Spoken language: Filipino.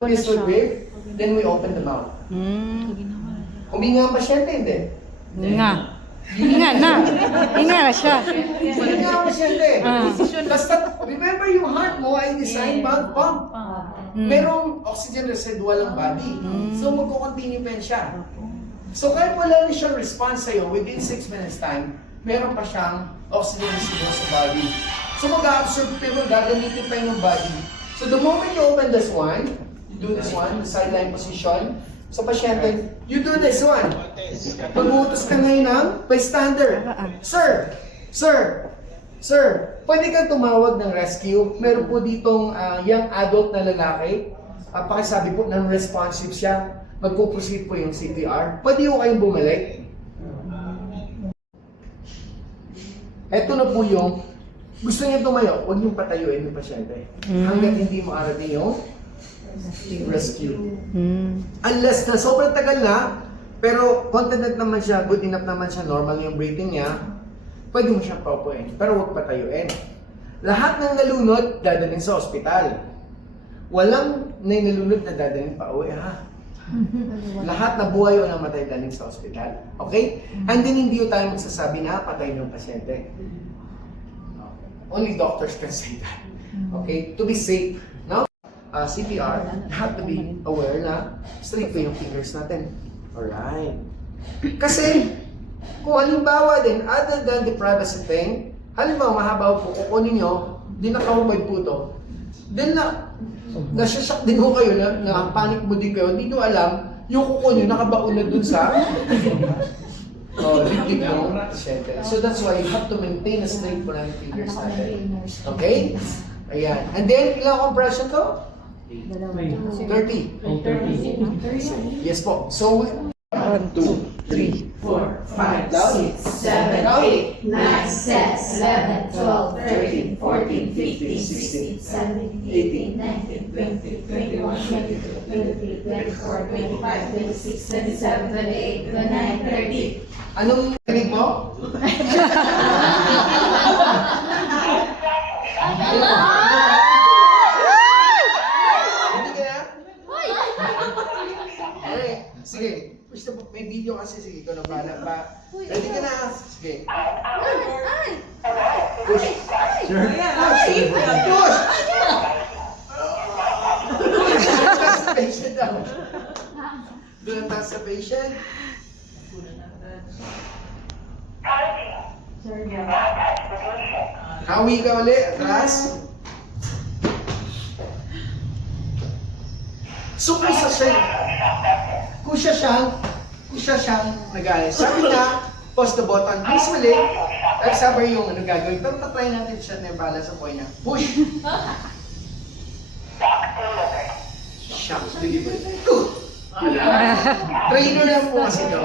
Whistle breathe, then we open the mouth. Huminga ang pasyente, hindi. Hinga. Hinga na. Hinga na siya. Huminga ang pasyente. Basta, remember yung heart mo ay designed pump. Merong oxygen residual ang body. So magko-continue pa yan siya. So kahit wala na siyang response sa'yo, within 6 minutes time, meron pa siyang oxygen residual sa body. So mag-absorb pero gagamitin pa yung body. So the moment you open this one, you do this one, the sideline position, sa pasyente, you do this one. Pag-uutos ka ngayon ng bystander. Sir, pwede kang tumawag ng rescue. Meron po ditong young adult na lalaki. Pakisabi po ng responsive siya. Magpo-proceed po yung CPR. Pwede po kayong bumalik. Ito na po yung gusto niya tumayo, huwag niyong patayuin yung pasyente. Hanggat hindi mo arating yung rescue. Unless na sobrang tagal na, pero contented naman siya, good enough naman siya, normal yung breathing niya, pwede mo siyang paupuin, pero huwag patayuin. Lahat ng nalunod, dadalhin sa ospital. Walang nalunod na dadalhin pa uwi, ha? Lahat na buhay o namatay dadalhin sa ospital. Okay? And then hindi tayo magsasabi na patay ng pasyente. Only doctors can say that. Okay? To be safe. Now, CPR, you have to be aware na straight pa yung fingers natin. Alright. Kasi, kung halimbawa din, other than the privacy thing, halimbawa mahaba po, kukunin nyo, di nakahubad po to, then nasasyak din ho kayo, na panic mo din kayo, hindi nyo alam, yung kukunin nyo nakabaon na dun sa dibdib ng pasyente. So that's why you have to maintain a straight po ng fingers natin. Okay? Ayan. And then, ilang compression to? 30. Yes po. So, 1, 2, 3, 4, 5, 6, 7, 8, 9, 10, 11, 12, 13, 14, 15, 16, 17, 18, 19, 20, 21, 22, 23, 24, 25, 26, 27, 28, 29, 30. anong tinig mo? Hindi ka na? Okay, sige. Push na po. May video kasi. Sige, ikaw na bahala pa. Ready ka na? Sige. Push. Sure. Push! Taas sa patient daw. Doon ang taas sa patient. Hawi ka ulit. Atras. So, kung siya siyang nag-alis. Sabi na, pause the button. Please mali. At sabi yung ano gagawin. Pero tatry natin siya na yung bala sa point na. Push! Shock delivery. Trainer lang po kasi ito.